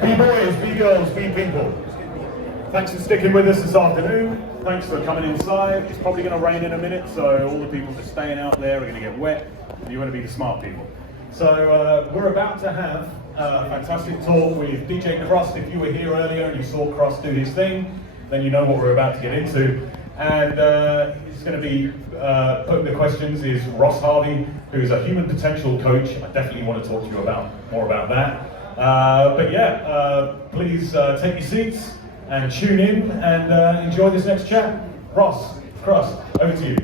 B-boys, B-girls, B-people. Thanks for sticking with us this afternoon. Thanks for coming inside. It's probably going to rain in a minute, so all the people just staying out there are going to get wet, and you want to be the smart people. So we're about to have a fantastic talk with DJ Krust. If you were here earlier and you saw Krust do his thing, then you know what we're about to get into. And he's going to be putting the questions is Ross Harvey, who's a human potential coach. I definitely want to talk to you more about that. But yeah, please take your seats and tune in and enjoy this next chat. Ross, Krust, over to you.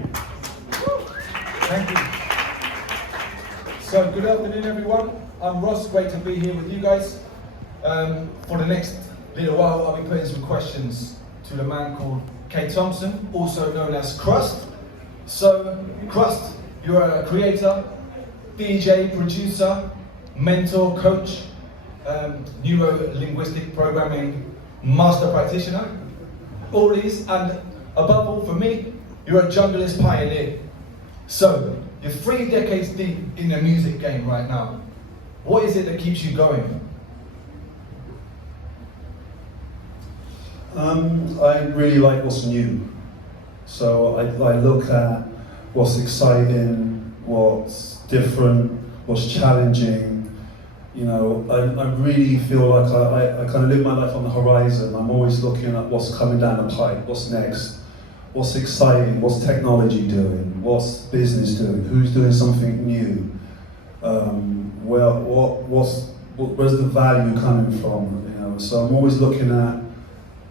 Thank you. So good afternoon everyone. I'm Ross, great to be here with you guys. For the next little while I'll be putting some questions to the man called K. Thompson, also known as Krust. So Krust, you're a creator, DJ, producer, mentor, coach, neuro-linguistic programming master practitioner, all these, and above all for me, you're a junglist pioneer. So, you're 3 decades deep in the music game right now. What is it that keeps you going? I really like what's new. So I look at what's exciting, what's different, what's challenging. You know, I really feel like I kind of live my life on the horizon. I'm always looking at what's coming down the pipe, what's next, what's exciting, what's technology doing, what's business doing, who's doing something new, where's the value coming from, you know? So I'm always looking at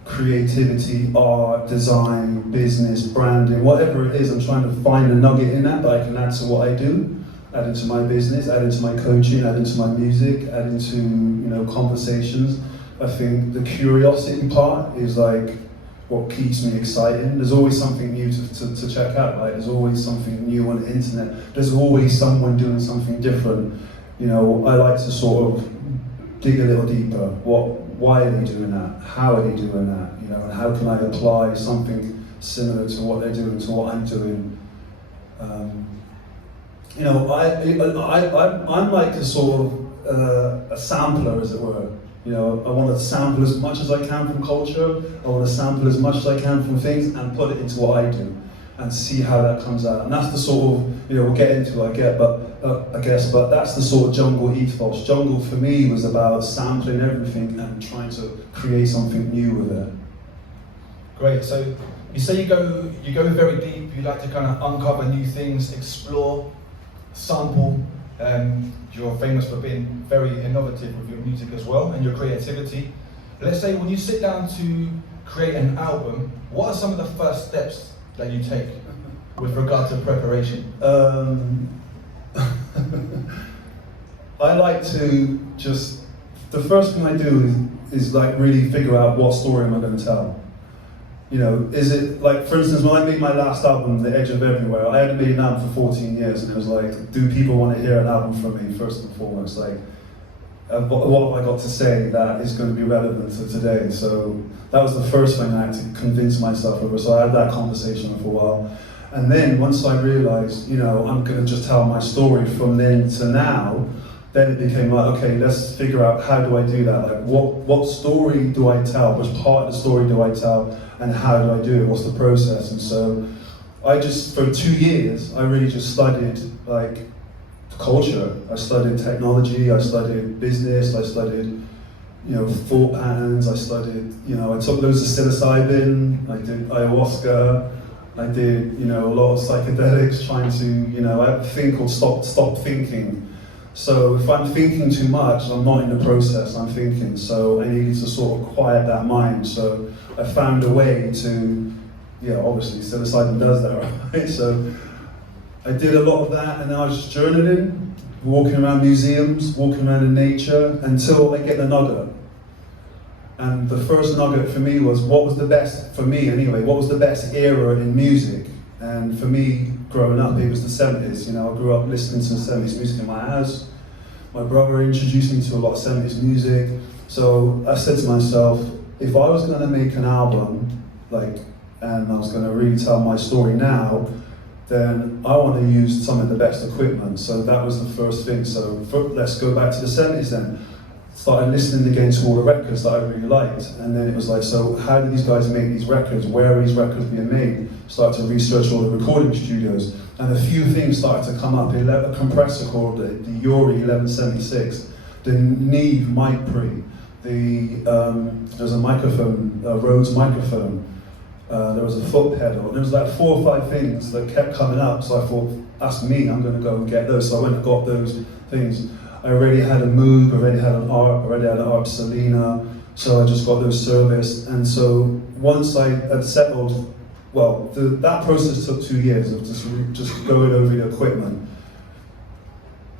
creativity, art, design, business, branding, whatever it is. I'm trying to find a nugget in that I can add to what I do. Add into my business, add into my coaching, add into my music, add into, you know, conversations. I think the curiosity part is like what keeps me excited. There's always something new to check out, right? There's always something new on the internet. There's always someone doing something different. You know, I like to sort of dig a little deeper. Why are they doing that? How are they doing that? You know, and how can I apply something similar to what they're doing to what I'm doing? You know, I'm like a sort of a sampler, as it were. You know, I want to sample as much as I can from culture. I want to sample as much as I can from things and put it into what I do and see how that comes out. And that's the sort of, you know, we'll get into it, I guess, but that's the sort of jungle ethos. Jungle for me was about sampling everything and trying to create something new with it. Great. So you say you go very deep. You like to kind of uncover new things, explore, sample. You're famous for being very innovative with your music as well and your creativity. Let's say when you sit down to create an album, what are some of the first steps that you take with regard to preparation? I like to just, the first thing I do is like really figure out what story am I going to tell. You know, is it like, for instance, when I made my last album, The Edge of Everywhere, I hadn't made an album for 14 years, and it was like, do people want to hear an album from me, first and foremost? Like, what have I got to say that is going to be relevant to today? So that was the first thing I had to convince myself over. So I had that conversation for a while. And then once I realized, you know, I'm going to just tell my story from then to now, then it became like, okay, let's figure out how do I do that? Like, what story do I tell? Which part of the story do I tell? And how do I do it? What's the process? And so I just, for 2 years, I really just studied like culture. I studied technology, I studied business, I studied, you know, thought patterns, I studied, you know, I took loads of psilocybin, I did ayahuasca, I did, you know, a lot of psychedelics, trying to, you know, I have a thing called stop thinking. So if I'm thinking too much, I'm not in the process, I'm thinking. So I needed to sort of quiet that mind. So I found a way to, yeah, obviously psilocybin does that, right? So I did a lot of that, and then I was just journaling, walking around museums, walking around in nature, until I get the nugget. And the first nugget for me was, what was the best, for me anyway, what was the best era in music? And for me, growing up, it was the 70s. You know, I grew up listening to 70s music in my house. My brother introduced me to a lot of 70s music. So I said to myself, if I was gonna make an album, like, and I was gonna really tell my story now, then I want to use some of the best equipment. So that was the first thing. So let's go back to the 70s then. started listening again to all the records that I really liked, and then it was like, so how do these guys make these records? Where are these records being made? Started to research all the recording studios, and a few things started to come up. A compressor called the Yuri 1176, the Neve mic pre, there's a microphone, a Rhodes microphone, there was a foot pedal, and there was like 4 or 5 things that kept coming up, so I thought, that's me, I'm going to go and get those. So I went and got those things. I already had a Moog, already had an ARP, already had an ARP Selena, so I just got those serviced. And so once I had settled, well, that process took 2 years of just going over the equipment,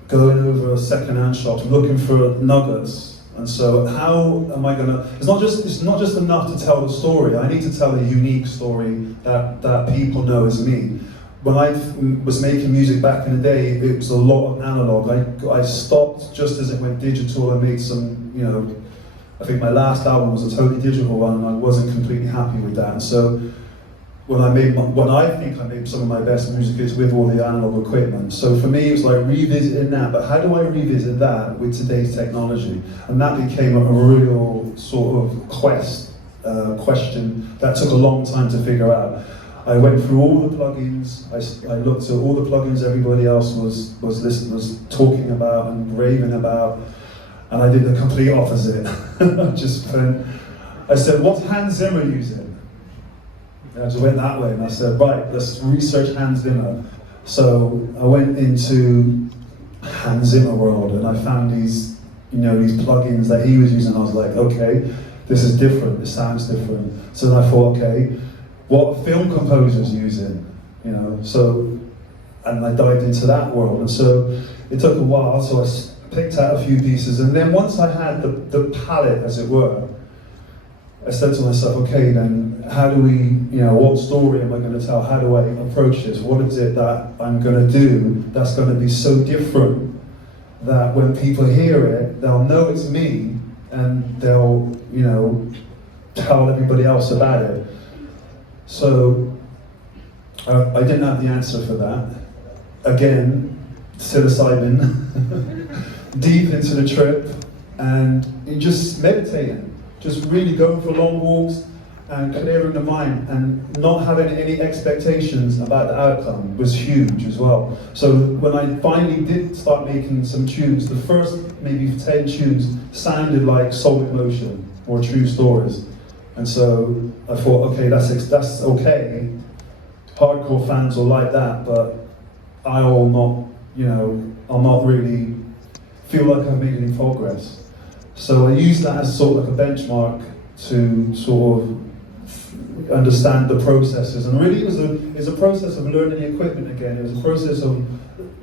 going over second-hand shops, looking for nuggets. And so how am I gonna, it's not just enough to tell the story, I need to tell a unique story that people know as me. When I was making music back in the day, it was a lot of analog. I stopped just as it went digital. I made some, you know, I think my last album was a totally digital one, and I wasn't completely happy with that. And so when I think I made some of my best music is with all the analog equipment. So for me, it was like revisiting that, but how do I revisit that with today's technology? And that became a real sort of question that took a long time to figure out. I went through all the plugins. I looked at all the plugins everybody else was talking about and raving about, and I did the complete opposite. I said, what's Hans Zimmer using? And I just went that way, and I said, right, let's research Hans Zimmer. So I went into Hans Zimmer world, and I found these, you know, these plugins that he was using. I was like, okay, this is different. This sounds different. So then I thought, okay, what film composers using, you know, so, and I dived into that world, and so it took a while, so I picked out a few pieces, and then once I had the palette, as it were, I said to myself, okay, then how do we, you know, what story am I going to tell? How do I approach this? What is it that I'm going to do that's going to be so different that when people hear it, they'll know it's me, and they'll, you know, tell everybody else about it. So I didn't have the answer for that. Again, psilocybin, deep into the trip, and just meditating, just really going for long walks and clearing the mind, and not having any expectations about the outcome was huge as well. So when I finally did start making some tunes, the first maybe 10 tunes sounded like Solid Motion or True Stories. And so I thought, okay, that's okay. Hardcore fans will like that, but I'll not, you know, I'll not really feel like I've made any progress. So I used that as sort of like a benchmark to sort of understand the processes. And really it was a process of learning the equipment again. It was a process of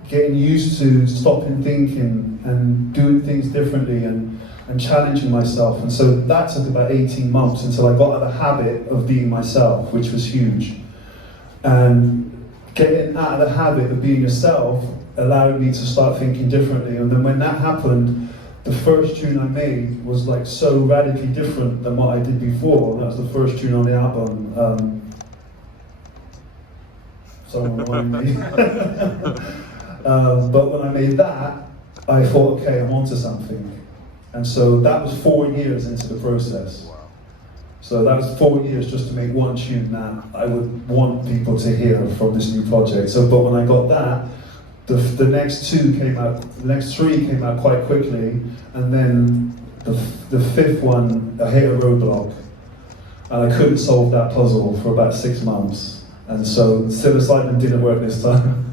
getting used to stopping thinking and doing things differently and challenging myself. And so that took about 18 months until I got out of the habit of being myself, which was huge. And getting out of the habit of being yourself allowed me to start thinking differently. And then when that happened, the first tune I made was like so radically different than what I did before. That was the first tune on the album. Someone remind me. But when I made that, I thought, okay, I'm onto something. And so that was 4 years into the process. So that was 4 years just to make one tune that I would want people to hear from this new project. So, but when I got that, the next three came out quite quickly, and then the fifth one, I hit a roadblock, and I couldn't solve that puzzle for about 6 months. And so psilocybin didn't work this time.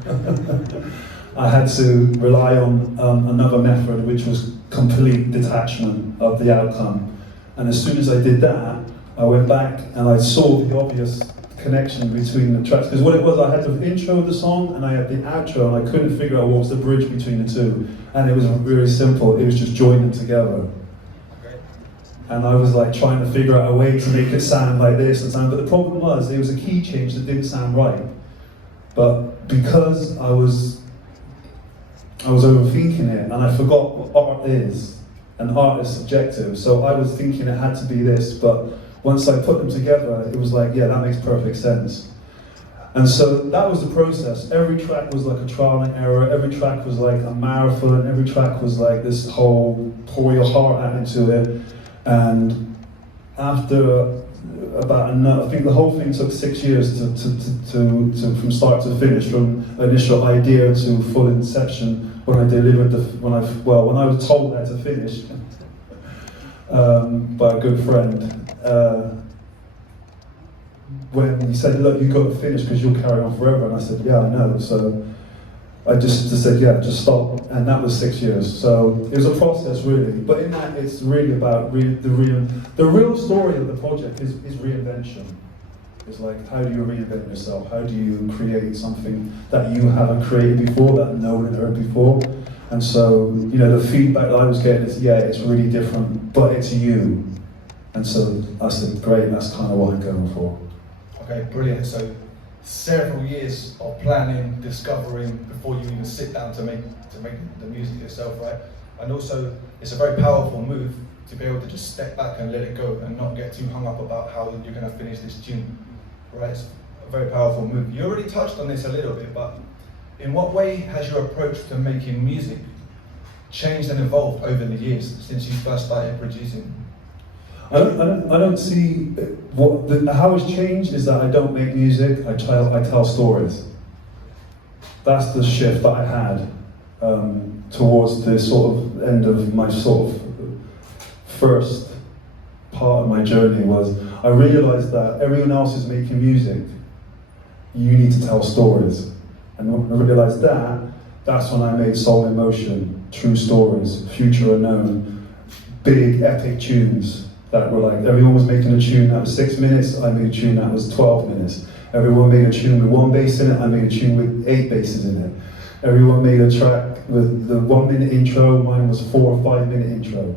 I had to rely on another method, which was complete detachment of the outcome. And as soon as I did that, I went back and I saw the obvious connection between the tracks. Because what it was, I had the intro of the song and I had the outro, and I couldn't figure out what was the bridge between the two. And it was very simple, it was just join them together. And I was like trying to figure out a way to make it sound like this and sound, but the problem was, there was a key change that didn't sound right. But because I was overthinking it, and I forgot what art is, and art is subjective, so I was thinking it had to be this, but once I put them together, it was like, yeah, that makes perfect sense. And so that was the process. Every track was like a trial and error, every track was like a marathon, every track was like this whole pour your heart out into it. And after about I think the whole thing took 6 years to from start to finish, from initial idea to full inception. When I delivered when I was told I had to finish by a good friend. When he said, look, you've got to finish because you'll carry on forever. And I said, yeah, I know. So I just said, yeah, just stop. And that was 6 years. So it was a process, really. But in that, it's really about the real story of the project is reinvention. It's like, how do you reinvent yourself? How do you create something that you haven't created before, that no one had heard before? And so, you know, the feedback that I was getting is, yeah, it's really different, but it's you. And so I said, great, that's kind of what I'm going for. Okay, brilliant. So several years of planning, discovering before you even sit down to make the music yourself, right? And also, it's a very powerful move to be able to just step back and let it go and not get too hung up about how you're going to finish this tune, right? It's a very powerful move. You already touched on this a little bit, but in what way has your approach to making music changed and evolved over the years since you first started producing? I don't see how it's changed is that I don't make music, I tell stories. That's the shift that I had towards the sort of end of my sort of first part of my journey. Was I realized that everyone else is making music, you need to tell stories. And when I realized that's when I made Soul in Motion, True Stories, Future Unknown, big epic tunes. That were like, everyone was making a tune that was 6 minutes, I made a tune that was 12 minutes. Everyone made a tune with 1 bass in it, I made a tune with 8 basses in it. Everyone made a track with the 1 minute intro, mine was 4 or 5 minute intro.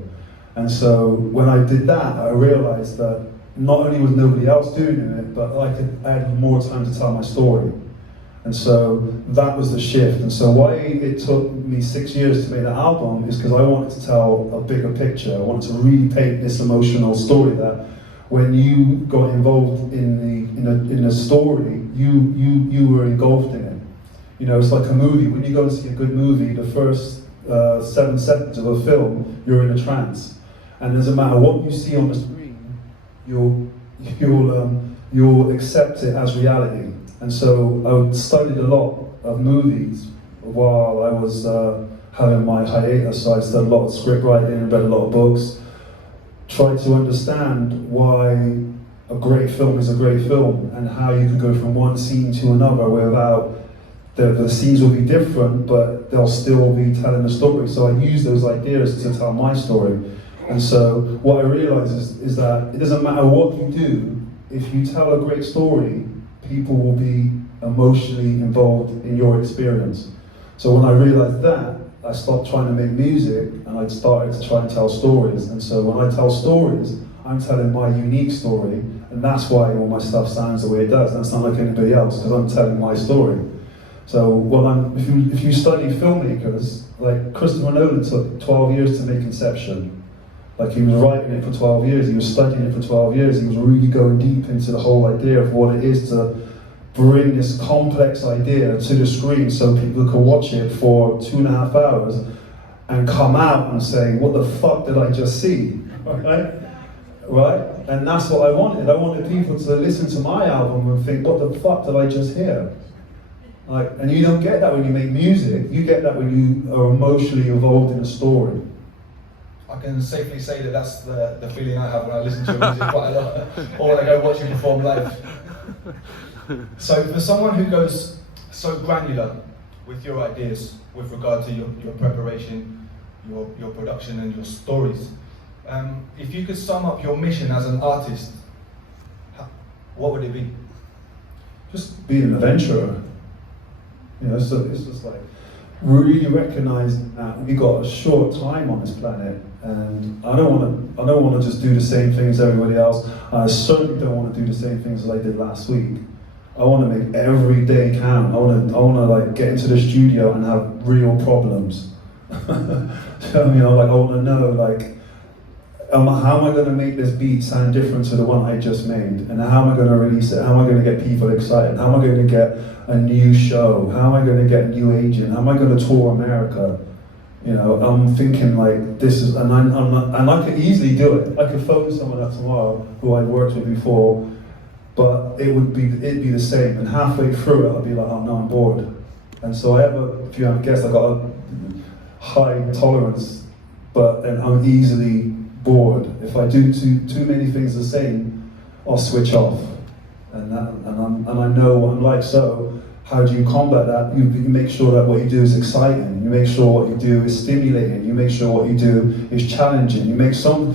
And so when I did that, I realized that not only was nobody else doing it, but I had more time to tell my story. And so that was the shift. And so why it took me 6 years to make that album is because I wanted to tell a bigger picture. I wanted to really paint this emotional story that when you got involved in a story, you were engulfed in it. You know, it's like a movie. When you go and see a good movie, the first 7 seconds of a film, you're in a trance. And it doesn't matter what you see on the screen, you'll accept it as reality. And so I studied a lot of movies while I was having my hiatus. So I studied a lot of script writing, read a lot of books, tried to understand why a great film is a great film and how you can go from one scene to another without, the scenes will be different, but they'll still be telling a story. So I use those ideas to tell my story. And so what I realized is that it doesn't matter what you do, if you tell a great story, people will be emotionally involved in your experience. So when I realized that, I stopped trying to make music and I started to try and tell stories. And so when I tell stories, I'm telling my unique story, and that's why all my stuff sounds the way it does. That's not like anybody else, because I'm telling my story. So if you study filmmakers, like Christopher Nolan took 12 years to make Inception. Like he was writing it for 12 years, he was studying it for 12 years, he was really going deep into the whole idea of what it is to bring this complex idea to the screen so people can watch it for 2.5 hours and come out and say, what the fuck did I just see? Right? And that's what I wanted. I wanted people to listen to my album and think, what the fuck did I just hear? Like, and you don't get that when you make music, you get that when you are emotionally involved in a story. I can safely say that that's the feeling I have when I listen to your music quite a lot, or when I go watch you perform live. So for someone who goes so granular with your ideas, with regard to your preparation, your production and your stories, if you could sum up your mission as an artist, what would it be? Just be an adventurer. You know, so it's just like really recognizing that we got a short time on this planet, and I don't want to just do the same things as everybody else. I certainly don't want to do the same things as I did last week. I want to make every day count. I want to like get into the studio and have real problems. I want to know like how am I going to make this beat sound different to the one I just made? And how am I going to release it? How am I going to get people excited? How am I going to get a new show? How am I going to get a new agent? How am I going to tour America? You know, I'm thinking like this is, and I could easily do it. I could phone someone up tomorrow who I'd worked with before, but it'd be the same. And halfway through it, I'd be like, oh no, I'm bored. And so if you haven't guessed, I got a high tolerance, and I'm easily bored. If I do too many things the same, I'll switch off. And I know what I'm like. So how do you combat that? You make sure that what you do is exciting. You make sure what you do is stimulating. You make sure what you do is challenging. You make sure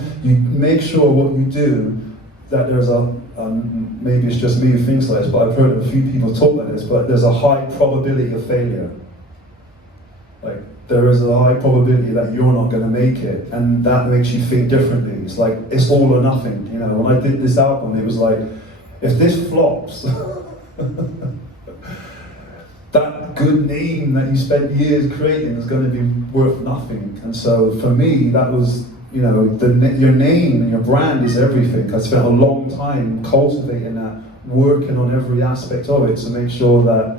what you do that there's maybe it's just me who thinks like this, but I've heard a few people talk like this, but there's a high probability of failure. Like, there is a high probability that you're not going to make it, and that makes you think differently. It's like, it's all or nothing. You know, when I did this album, it was like, if this flops, that good name that you spent years creating is going to be worth nothing. And so for me, that was, you know, your name and your brand is everything. I spent a long time cultivating that, working on every aspect of it to make sure that,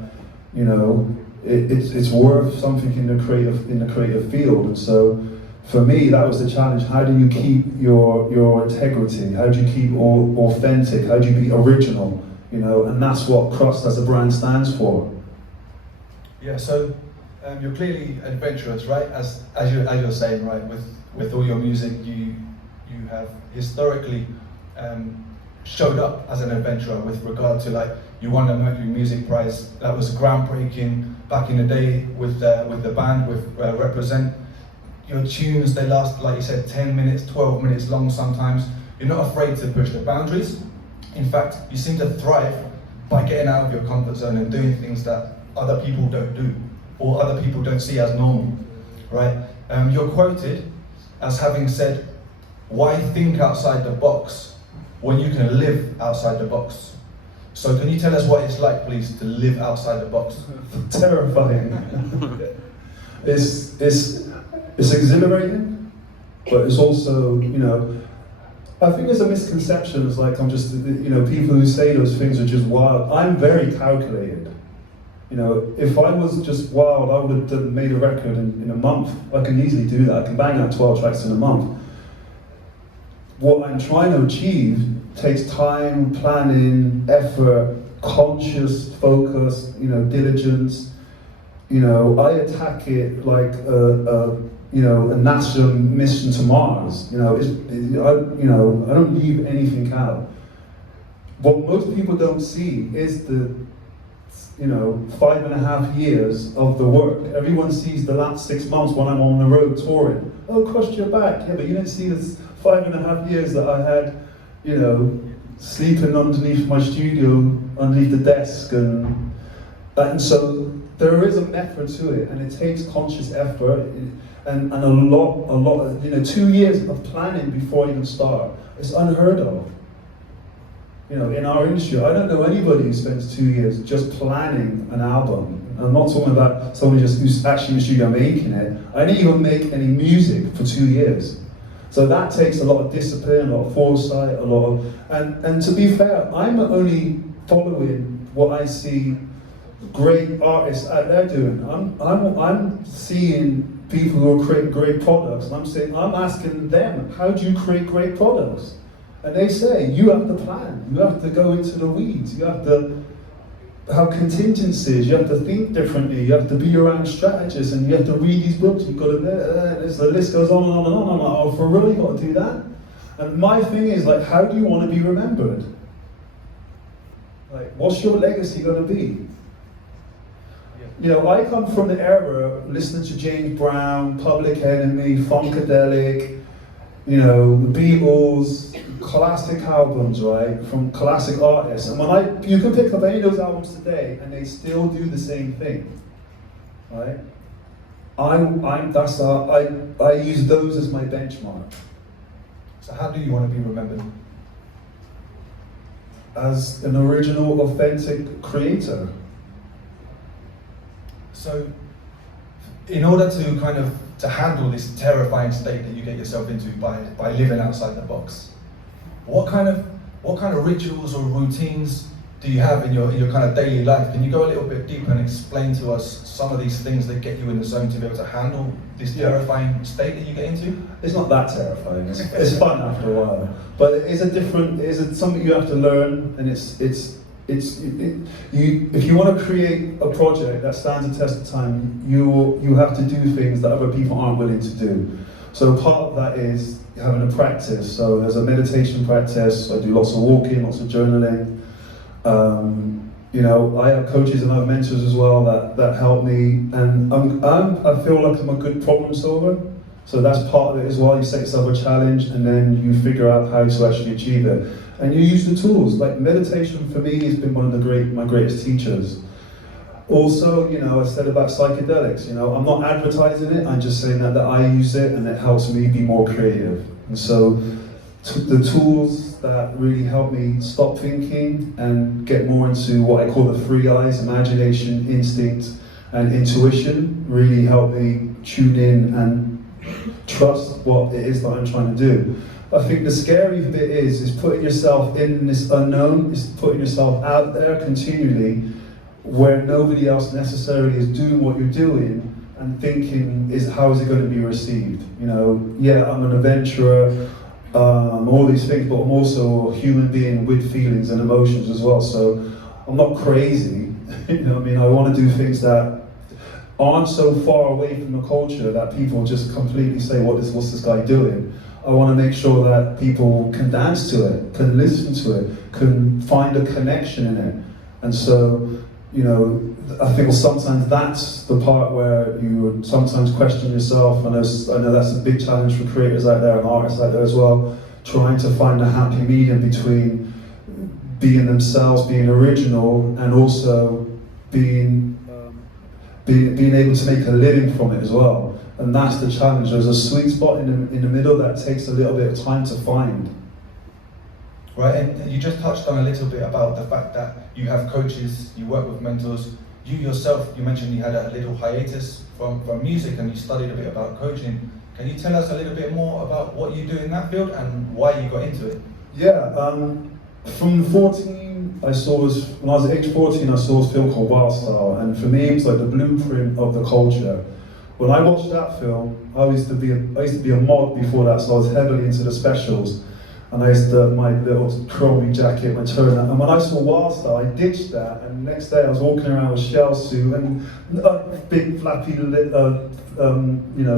you know, it's worth something in the creative field. And so for me, that was the challenge. How do you keep your integrity? How do you keep authentic? How do you be original? You know, and that's what Krust as a brand stands for. Yeah, so you're clearly adventurous, right? As you're saying, right? With all your music, you have historically showed up as an adventurer with regard to, like, you won the Mercury Music Prize. That was groundbreaking back in the day with the band, with Represent. Your tunes, they last, like you said, 10 minutes, 12 minutes long sometimes. You're not afraid to push the boundaries. In fact, you seem to thrive by getting out of your comfort zone and doing things that other people don't do, or other people don't see as normal, right? You're quoted as having said, why think outside the box when you can live outside the box? So can you tell us what it's like, please, to live outside the box? Terrifying. It's exhilarating, but it's also, you know, I think there's a misconception. It's like I'm just, you know, people who say those things are just wild. I'm very calculated. You know, if I was just wild, I would have made a record in a month. I can easily do that. I can bang out 12 tracks in a month. What I'm trying to achieve takes time, planning, effort, conscious focus, you know, diligence. You know, I attack it like a NASA mission to Mars. You know, I don't leave anything out. What most people don't see is the 5.5 years of the work. Everyone sees the last 6 months when I'm on the road touring. Oh, crushed your back. Yeah, but you didn't see this 5.5 years that I had, you know, sleeping underneath my studio, underneath the desk, and so there is a method to it, and it takes conscious effort and a lot, you know, 2 years of planning before I even start. It's unheard of. You know, in our industry, I don't know anybody who spends 2 years just planning an album. I'm not talking about somebody who's actually in the studio making it. I didn't even make any music for 2 years. So that takes a lot of discipline, a lot of foresight, and to be fair, I'm only following what I see great artists out there doing. I'm seeing people who are creating great products, and I'm asking them, how do you create great products? And they say, you have to plan, you have to go into the weeds, you have to have contingencies, you have to think differently, you have to be around strategists, and you have to read these books, you've got to, the list goes on and on and on. I'm like, oh, for real, you got to do that? And my thing is, like, how do you want to be remembered? Like, what's your legacy going to be? You know, I come from the era listening to James Brown, Public Enemy, Funkadelic, you know, the Beatles, classic albums, right, from classic artists. And you can pick up any of those albums today, and they still do the same thing, right? I use those as my benchmark. So how do you want to be remembered? As an original, authentic creator. So, in order to kind of to handle this terrifying state that you get yourself into by living outside the box, what kind of rituals or routines do you have in your kind of daily life? Can you go a little bit deeper and explain to us some of these things that get you in the zone to be able to handle this terrifying state that you get into? It's not that terrifying. It's fun after a while, but it's something you have to learn, and if you want to create a project that stands the test of time, you have to do things that other people aren't willing to do. So part of that is having a practice. So there's a meditation practice. I do lots of walking, lots of journaling. I have coaches and I have mentors as well that help me, and I feel like I'm a good problem solver. So that's part of it as well. You set yourself a challenge and then you figure out how to actually achieve it. And you use the tools. Like meditation for me has been one of my greatest teachers. Also, I said about psychedelics, I'm not advertising it, I'm just saying that I use it and it helps me be more creative. And so the tools that really help me stop thinking and get more into what I call the three I's, imagination, instinct, and intuition, really help me tune in and trust what it is that I'm trying to do. I think the scary bit is putting yourself in this unknown, is putting yourself out there continually where nobody else necessarily is doing what you're doing and thinking, how is it going to be received? Yeah, I'm an adventurer, all these things, but I'm also a human being with feelings and emotions as well. So I'm not crazy, I want to do things that aren't so far away from the culture that people just completely say, what's this guy doing? I want to make sure that people can dance to it, can listen to it, can find a connection in it. And so, I think sometimes that's the part where you would sometimes question yourself. I know that's a big challenge for creators out there and artists out there as well, trying to find a happy medium between being themselves, being original, and also being able to make a living from it as well. And that's the challenge. There's a sweet spot in the middle that takes a little bit of time to find. Right, and you just touched on a little bit about the fact that you have coaches, you work with mentors. You yourself, you mentioned you had a little hiatus from music and you studied a bit about coaching. Can you tell us a little bit more about what you do in that field and why you got into it? Yeah, from 14, when I was age 14, I saw this film called Wild Style, and for me it was like the blueprint of the culture. When I watched that film, I used to be a mod before that, so I was heavily into the specials. And I used to, my little chromy jacket, my turnout. And when I saw Wild Style, I ditched that. And the next day I was walking around with shell suit and big flappy,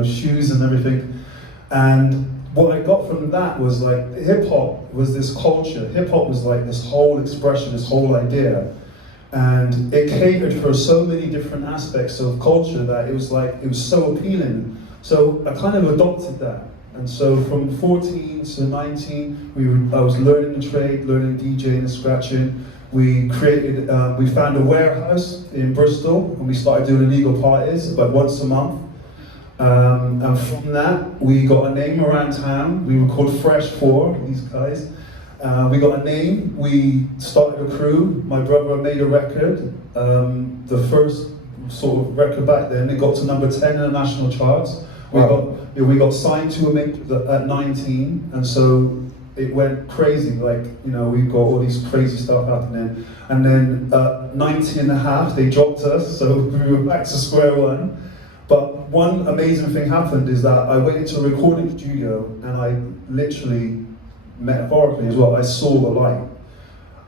shoes and everything. And what I got from that was like, hip hop was this culture. Hip hop was like this whole expression, this whole idea. And it catered for so many different aspects of culture that it was so appealing. So I kind of adopted that. And so from 14 to 19, I was learning the trade, learning DJing and scratching. We found a warehouse in Bristol and we started doing illegal parties about once a month. And from that, we got a name around town. We were called Fresh 4, these guys. We got a name, we started a crew. My brother made a record, the first sort of record back then. It got to number 10 in the national charts. Wow. We got signed to at 19, and so it went crazy. Like, we got all these crazy stuff happening. And then at 19 and a half, they dropped us, so we were back to square one. But one amazing thing happened is that I went into a recording studio and I literally, metaphorically as well, I saw the light.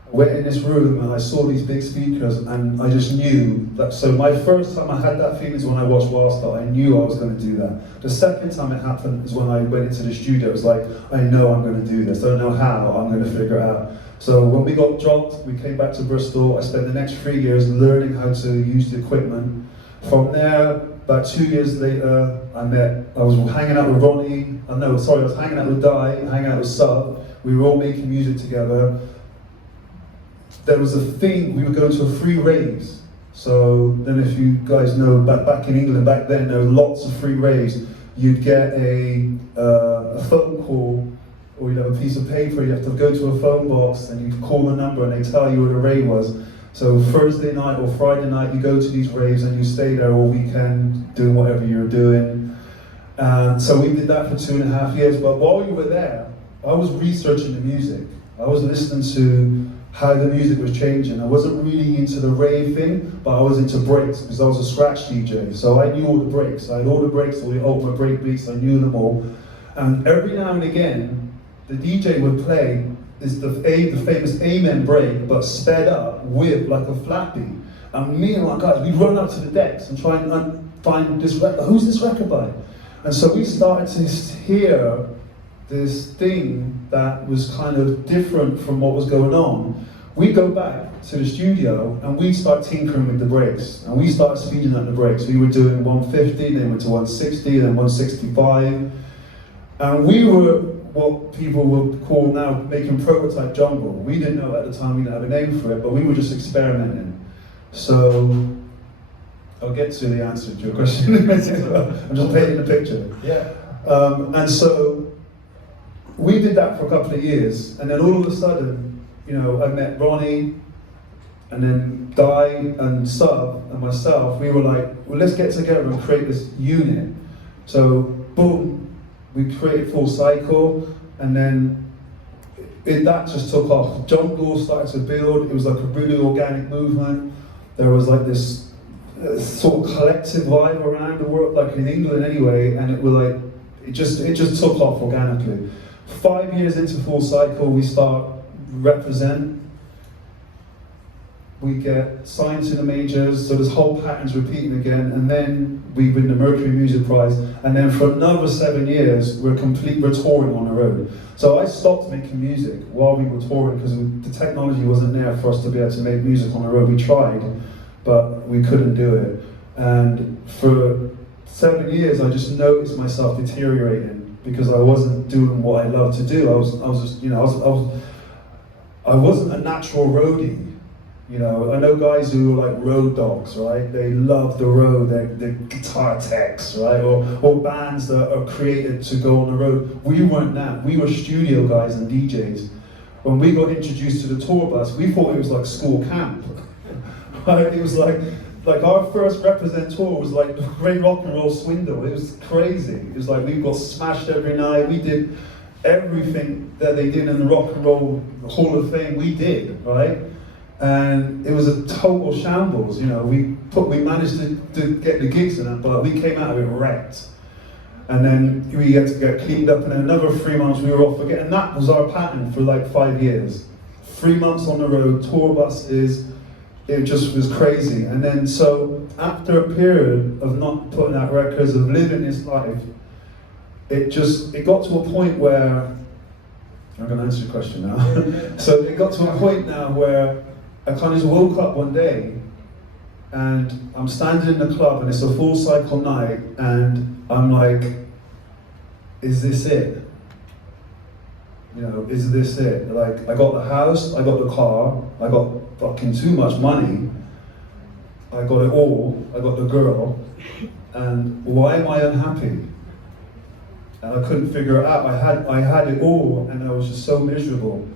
I went in this room and I saw these big speakers and I just knew that. So my first time I had that feeling is when I watched Wild Style. I knew I was going to do that. The second time it happened is when I went into the studio. It was like, I know I'm going to do this. I don't know how, I'm going to figure it out. So when we got dropped, we came back to Bristol. I spent the next 3 years learning how to use the equipment. From there, about 2 years later, I was hanging out with Ronnie. I was hanging out with Di, hanging out with Sub. We were all making music together. There was a thing, we would go to a free raves. So then if you guys know, back in England back then, there were lots of free raves. You'd get a phone call, or a piece of paper, you have to go to a phone box and you call the number and they tell you what a rave was. So Thursday night or Friday night, you go to these raves and you stay there all weekend, doing whatever you're doing. And so we did that for 2.5 years, but while we were there, I was researching the music. I was listening to how the music was changing. I wasn't really into the rave thing, but I was into breaks because I was a scratch DJ. So I knew all the breaks. I had all the breaks, all the ultimate break beats, I knew them all. And every now and again, the DJ would play the famous Amen break, but sped up with like a flat beat. And me and my guys, we'd run up to the decks and try and find this record. Who's this record by? And so we started to hear this thing that was kind of different from what was going on. We'd go back to the studio and we'd start tinkering with the breaks. And we started speeding up the breaks. We were doing 150, then went to 160, then 165. And we were what people would call now making prototype jungle. We didn't know at the time, we didn't have a name for it, but we were just experimenting. So, I'll get to the answer to your question. I'm just painting the picture. Yeah. And so, we did that for a couple of years, and then all of a sudden, you know, I met Ronnie, and then Di and Sub and myself. We were like, well, let's get together and create this unit. So, boom, we created Full Cycle, and then that just took off. Jungle started to build. It was like a really organic movement. There was like this sort of collective vibe around the world, like in England anyway, and it was like it just took off organically. 5 years into Full Cycle, we start Represent. We get signed to the majors, so this whole pattern's repeating again, and then we win the Mercury Music Prize, and then for another 7 years, we're touring on the road. So I stopped making music while we were touring because the technology wasn't there for us to be able to make music on the road. We tried, but we couldn't do it. And for 7 years, I just noticed myself deteriorating because I wasn't doing what I loved to do. I was just, you know, I wasn't a natural roadie. You know, I know guys who are like road dogs, right? They love the road, they're guitar techs, right? Or bands that are created to go on the road. We weren't that. We were studio guys and DJs. When we got introduced to the tour bus, we thought it was like school camp. Right? It was like our first Represent tour was like the great rock and roll swindle. It was crazy. It was like we got smashed every night. We did everything that they did in the Rock and Roll Hall of Fame, we did, right? And it was a total shambles, you know. We managed to get the gigs in that, but we came out of it wrecked. And then we had to get cleaned up, and then another 3 months we were off again. And that was our pattern for like 5 years. 3 months on the road, tour buses, it just was crazy. And then so after a period of not putting out records, of living this life, it got to a point where, I'm gonna answer your question now. So it got to a point now where I kind of just woke up one day and I'm standing in the club and it's a Full Cycle night and I'm like, is this it? You know, is this it? Like, I got the house, I got the car, I got fucking too much money, I got it all, I got the girl, and why am I unhappy? And I couldn't figure it out. I had it all and I was just so miserable.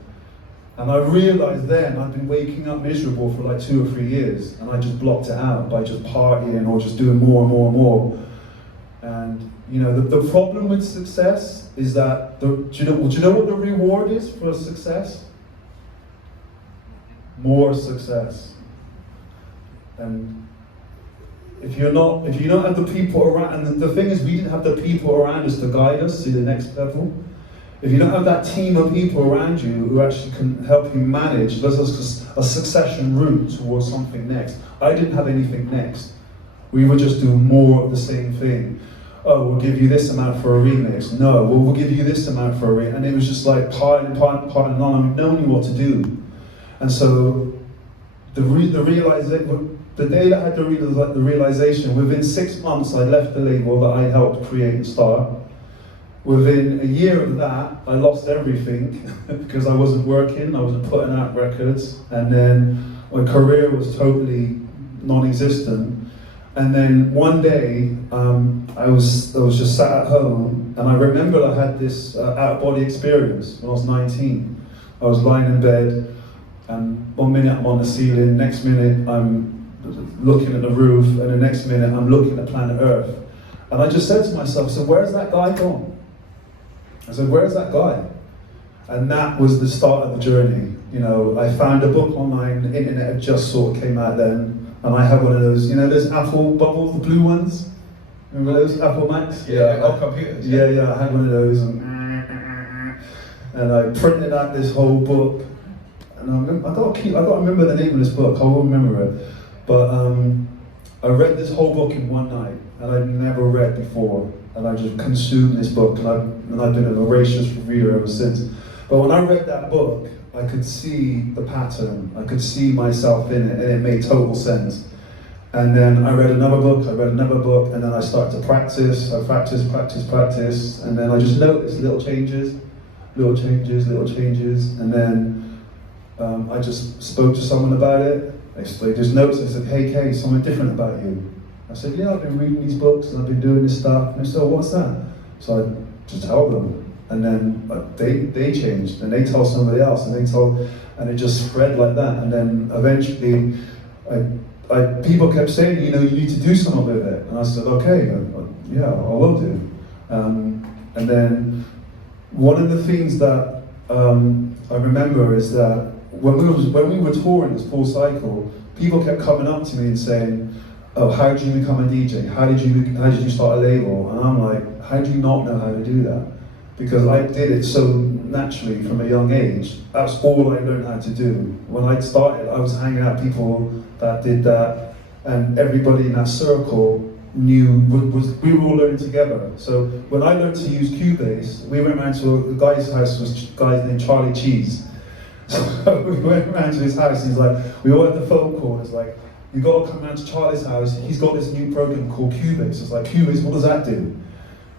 And I realized then I'd been waking up miserable for like 2 or 3 years, and I just blocked it out by just partying or just doing more and more and more. And you know, the problem with success is that, do you know what the reward is for success? More success. And if you don't have the people around, and the thing is, we didn't have the people around us to guide us to the next level. If you don't have that team of people around you who actually can help you manage, there's a succession route towards something next. I didn't have anything next. We would just do more of the same thing. Oh, we'll give you this amount for a remix. No, well, we'll give you this amount for a remix. And it was just like piling on, no one knew what to do. And so the day that I had the realization, within 6 months I left the label that I helped create and start. Within a year of that, I lost everything because I wasn't working, I wasn't putting out records, and then my career was totally non-existent. And then one day, I was just sat at home, and I remembered I had this out-of-body experience when I was 19. I was lying in bed, And 1 minute I'm on the ceiling, next minute I'm looking at the roof, and the next minute I'm looking at planet Earth. And I just said to myself, so where's that guy gone? I said, where's that guy? And that was the start of the journey. You know, I found a book online, the internet had just sort of came out then, and I had one of those, you know, those Apple bubbles, the blue ones? Remember those, Apple Macs? Yeah, on computers. Yeah, I had one of those, and I printed out this whole book. And I got to remember the name of this book, I will remember it. But I read this whole book in one night, and I'd never read before. And I just consumed this book, and I've been a voracious reader ever since. But when I read that book, I could see the pattern, I could see myself in it, and it made total sense. And then I read another book, and then I started to practice, I practice, and then I just noticed little changes, and then I just spoke to someone about it. They just noticed, I said, hey Kay, something different about you. I said, yeah, I've been reading these books, and I've been doing this stuff, and they said, what's that? So I just tell them. And then they changed, and they told somebody else, and it just spread like that. And then eventually, people kept saying, you know, you need to do something with it. And I said, okay, yeah, I will do. And then one of the things that I remember is that when we were touring this full cycle, people kept coming up to me and saying, oh, how did you become a DJ? How did you start a label? And I'm like, how do you not know how to do that? Because I did it so naturally from a young age. That's all I learned how to do. When I started, I was hanging out with people that did that, and everybody in that circle knew, we were all learning together. So when I learned to use Cubase, we went around to a guy's house, was a guy named Charlie Cheese. So we went around to his house, and he's like, we all had the phone call, it's like, you gotta come round to Charlie's house, he's got this new program called Cubase. It's like, Cubase, what does that do?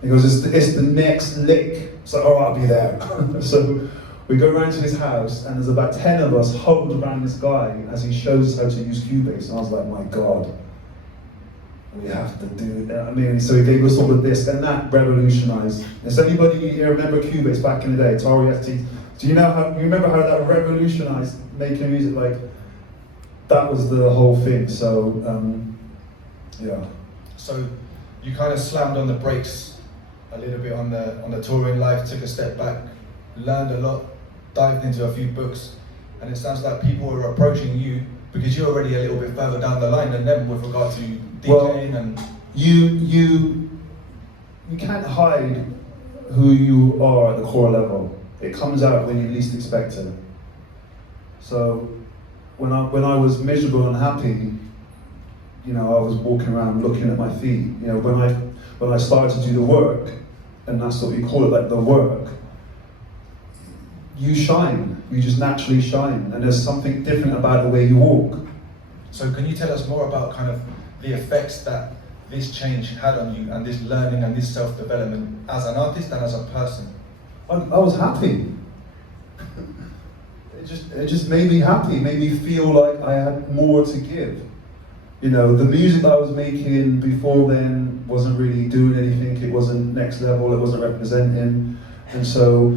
He goes, it's the next lick. So, oh, I'll be there. So we go around to his house, and there's about 10 of us huddled around this guy as he shows us how to use Cubase. And I was like, my God, we have to do that. I mean, so he gave us all of this, and that revolutionized. Does anybody here remember Cubase back in the day, Atari ST? Do you remember how that revolutionized making music? Like, that was the whole thing. So, yeah. So you kind of slammed on the brakes a little bit on the touring life, took a step back, learned a lot, dived into a few books, and it sounds like people were approaching you because you're already a little bit further down the line than them with regard to DJing. And you can't hide who you are at the core level. It comes out when you least expect it. So when I was miserable and unhappy, you know, I was walking around looking at my feet. You know, when I started to do the work, and that's what we call it, like the work, you shine. You just naturally shine, and there's something different about the way you walk. So can you tell us more about kind of the effects that this change had on you, and this learning and this self-development as an artist and as a person? I was happy. It just made me happy, made me feel like I had more to give. You know, the music that I was making before then wasn't really doing anything. It wasn't next level, it wasn't representing. And so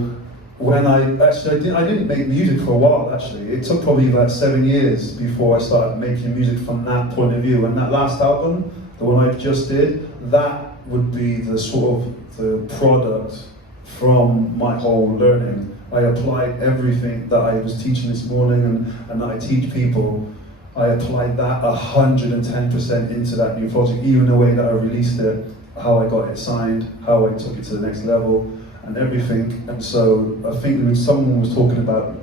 when I didn't make music for a while actually. It took probably about 7 years before I started making music from that point of view. And that last album, the one I just did, that would be the sort of the product from my whole learning. I applied everything that I was teaching this morning and that I teach people. I applied that 110% into that new project, even the way that I released it, how I got it signed, how I took it to the next level, and everything. And so I think when someone was talking about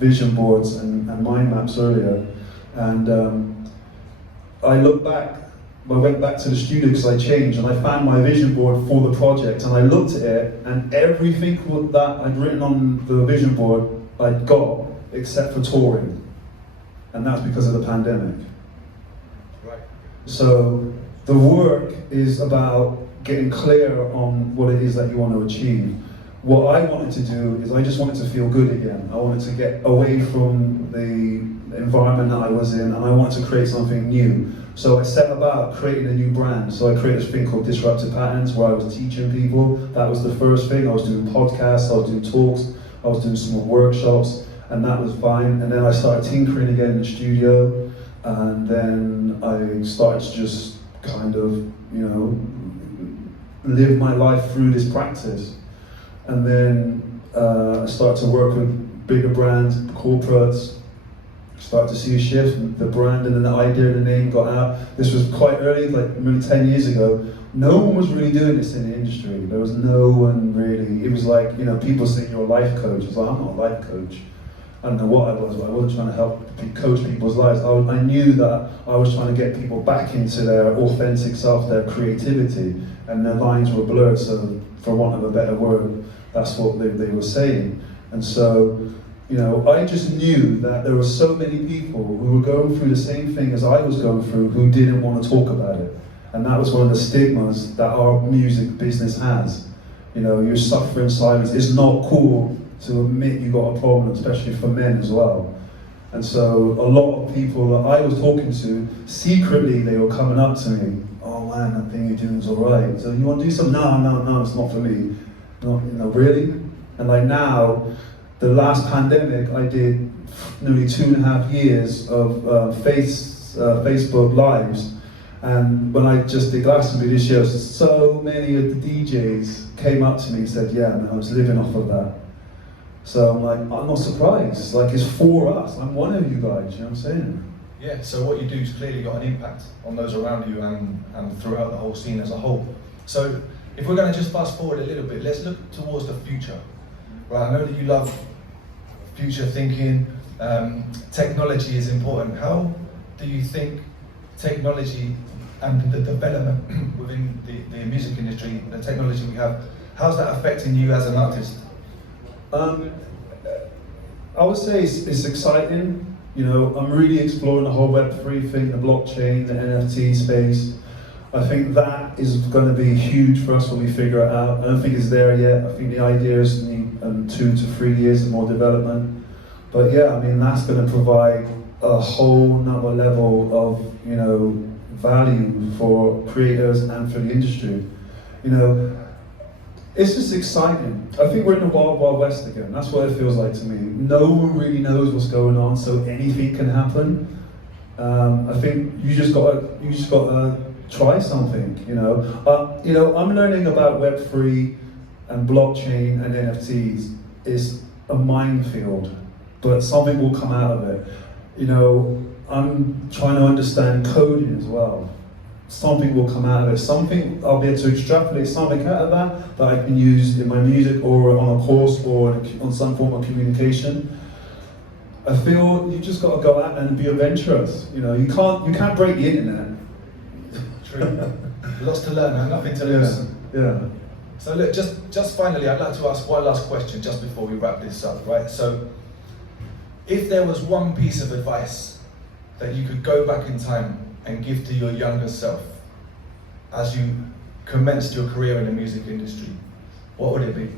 vision boards and mind maps earlier, and I look back, I went back to the studio because I changed, and I found my vision board for the project, and I looked at it, and everything that I'd written on the vision board I'd got, except for touring. And that's because of the pandemic. Right. So the work is about getting clear on what it is that you want to achieve. What I wanted to do is I just wanted to feel good again. I wanted to get away from the environment that I was in, and I wanted to create something new. So I set about creating a new brand. So I created this thing called Disruptive Patterns, where I was teaching people. That was the first thing. I was doing podcasts, I was doing talks, I was doing some more workshops. and that was fine. And then I started tinkering again in the studio, and then I started to just kind of, you know, live my life through this practice. And then I started to work with bigger brands, corporates, started to see a shift, the brand and the idea and the name got out. This was quite early, like maybe 10 years ago. No one was really doing this in the industry. There was no one really. It was like, you know, people saying you're a life coach. It's like, I'm not a life coach. I don't know what I was, but I wasn't trying to help coach people's lives. I knew that I was trying to get people back into their authentic self, their creativity, and their lines were blurred, so for want of a better word, that's what they were saying. And so, you know, I just knew that there were so many people who were going through the same thing as I was going through who didn't want to talk about it. And that was one of the stigmas that our music business has. You know, you're suffering silence. It's not cool to admit you got a problem, especially for men as well. And so a lot of people that I was talking to, secretly they were coming up to me, oh man, that thing you're doing is all right. So you want to do something? No, it's not for me. Not, you know, really? And like now, the last pandemic, I did nearly 2.5 years of Facebook Lives. And when I just did Glastonbury this year, so many of the DJs came up to me and said, yeah, man, I was living off of that. So I'm like, I'm not surprised. Like, it's for us. I'm one of you guys, you know what I'm saying? Yeah, so what you do has clearly got an impact on those around you and throughout the whole scene as a whole. So if we're going to just fast forward a little bit, let's look towards the future. Right, I know that you love future thinking. Technology is important. How do you think technology and the development within the music industry, the technology we have, how's that affecting you as an artist? I would say it's exciting. You know, I'm really exploring the whole Web3 thing, the blockchain, the NFT space. I think that is going to be huge for us when we figure it out. I don't think it's there yet. I think the ideas need 2 to 3 years of more development. But yeah, I mean, that's going to provide a whole nother level of, you know, value for creators and for the industry. You know, it's just exciting. I think we're in the wild, wild west again. That's what it feels like to me. No one really knows what's going on, so anything can happen. I think you just got to try something. You know, I'm learning about Web3 and blockchain and NFTs. It's a minefield, but something will come out of it. You know, I'm trying to understand coding as well. Something will come out of it. Something, I'll be able to extrapolate something out of that I can use in my music or on a course or on some form of communication. I feel you just got to go out and be adventurous. You know, you can't break the internet. True. Lots to learn and nothing to lose. Yeah. So look, just finally, I'd like to ask one last question just before we wrap this up, right? So, if there was one piece of advice that you could go back in time and give to your younger self as you commenced your career in the music industry, what would it be?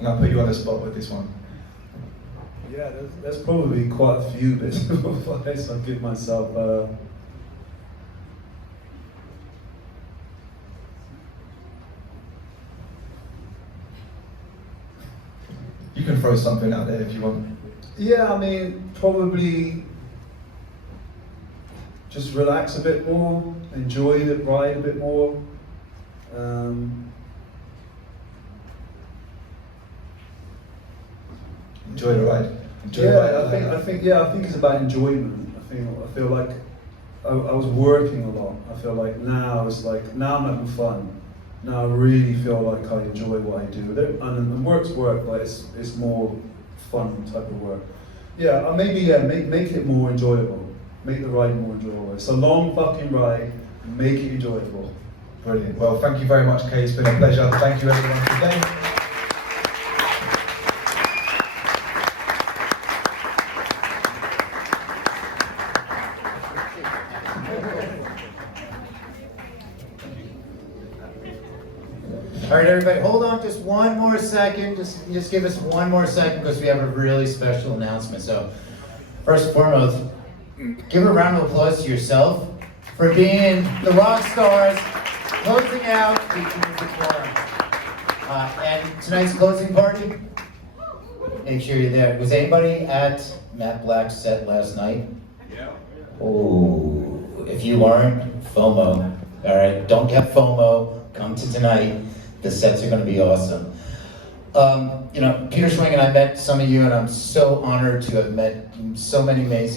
And I'll put you on the spot with this one. Yeah, there's probably quite a few bits of advice I'll give myself. You can throw something out there if you want. Yeah, I mean, probably just relax a bit more, enjoy the ride a bit more. Enjoy the ride. Enjoy the ride. I think it's about enjoyment. I feel like I was working a lot. I feel like now I'm having fun. Now I really feel like I enjoy what I do. And work's work, but it's more fun type of work. Yeah, make it more enjoyable. Make the ride more enjoyable. It's a long fucking ride. Make it enjoyable. Brilliant. Well, thank you very much, Kay. It's been a pleasure. Thank you, everyone, today. All right, everybody, hold on just one more second. Just give us one more second because we have a really special announcement. So, first and foremost, give a round of applause to yourself for being the rock stars Closing out, the quorum. And tonight's closing party, make sure you're there. Was anybody at Matt Black's set last night? Yeah. Oh, if you weren't, FOMO. All right, don't get FOMO. Come to tonight. The sets are going to be awesome. You know, Peter Schwing and I met some of you, and I'm so honored to have met so many amazing